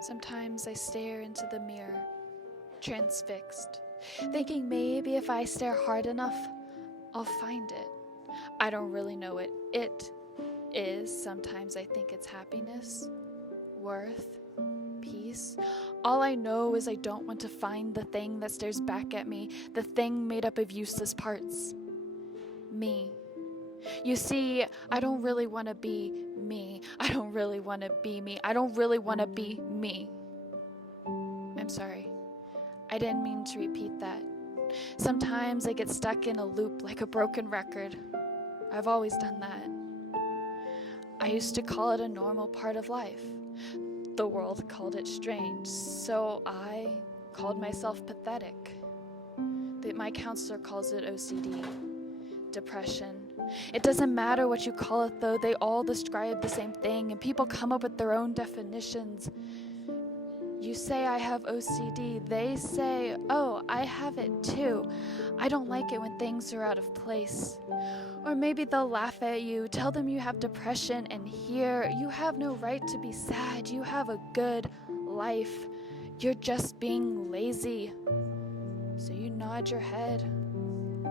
Sometimes I stare into the mirror, transfixed, thinking maybe if I stare hard enough, I'll find it. I don't really know what it is. Sometimes I think it's happiness, worth, peace. All I know is I don't want to find the thing that stares back at me, the thing made up of useless parts. Me. You see, I don't really want to be me. I don't really want to be me. I don't really want to be me. I'm sorry. I didn't mean to repeat that. Sometimes I get stuck in a loop like a broken record. I've always done that. I used to call it a normal part of life. The world called it strange, so I called myself pathetic. My counselor calls it OCD, depression. It doesn't matter what you call it, though. They all describe the same thing, and people come up with their own definitions. You say I have OCD. They say, oh, I have it too. I don't like it when things are out of place. Or maybe they'll laugh at you, tell them you have depression, and here, you have no right to be sad. You have a good life. You're just being lazy. So you nod your head,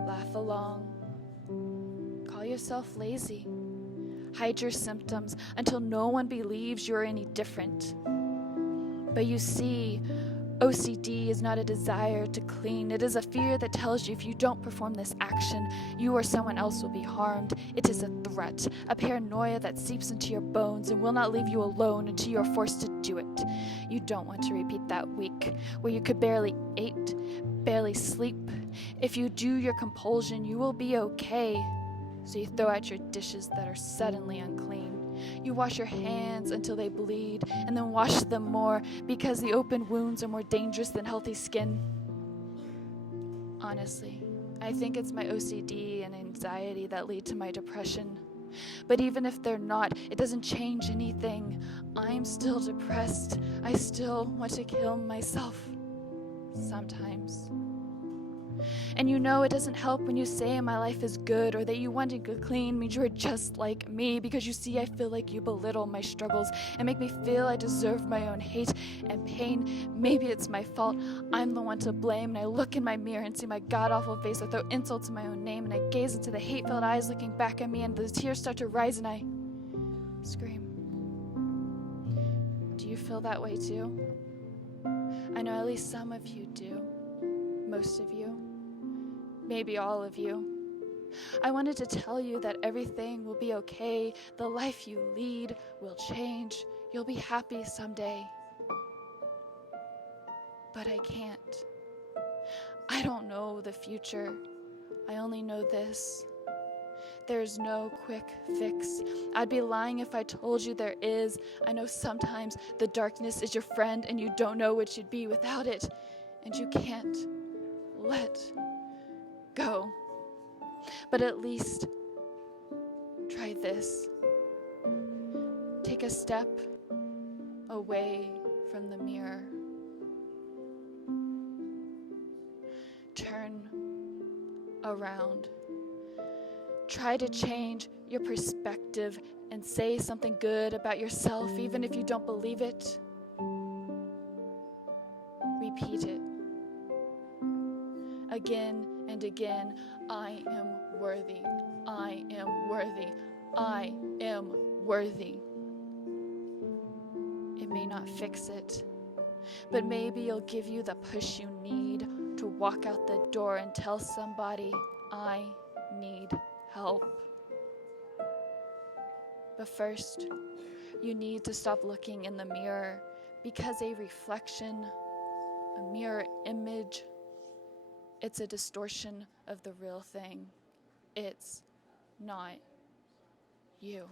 laugh along. Call yourself lazy. Hide your symptoms until no one believes you're any different. But you see, OCD is not a desire to clean. It is a fear that tells you if you don't perform this action, you or someone else will be harmed. It is a threat, a paranoia that seeps into your bones and will not leave you alone until you are forced to do it. You don't want to repeat that week where you could barely eat, barely sleep. If you do your compulsion, you will be okay. So you throw out your dishes that are suddenly unclean. You wash your hands until they bleed, and then wash them more because the open wounds are more dangerous than healthy skin. Honestly, I think it's my OCD and anxiety that lead to my depression. But even if they're not, it doesn't change anything. I'm still depressed. I still want to kill myself. Sometimes. And you know it doesn't help when you say my life is good or that you want to go clean means you're just like me, because you see I feel like you belittle my struggles and make me feel I deserve my own hate and pain. Maybe it's my fault. I'm the one to blame, and I look in my mirror and see my god-awful face. I throw insults in my own name, and I gaze into the hate-filled eyes looking back at me, and the tears start to rise and I scream. Do you feel that way too? I know at least some of you do. Most of you. Maybe all of you. I wanted to tell you that everything will be okay. The life you lead will change. You'll be happy someday. But I can't. I don't know the future. I only know this. There's no quick fix. I'd be lying if I told you there is. I know sometimes the darkness is your friend and you don't know what you'd be without it. And you can't let go. But at least try this. Take a step away from the mirror. Turn around. Try to change your perspective and say something good about yourself, even if you don't believe it. Repeat it. Again and again, I am worthy. I am worthy. I am worthy. It may not fix it, but maybe it'll give you the push you need to walk out the door and tell somebody, I need help. But first, you need to stop looking in the mirror, because a reflection, a mirror image, it's a distortion of the real thing. It's not you.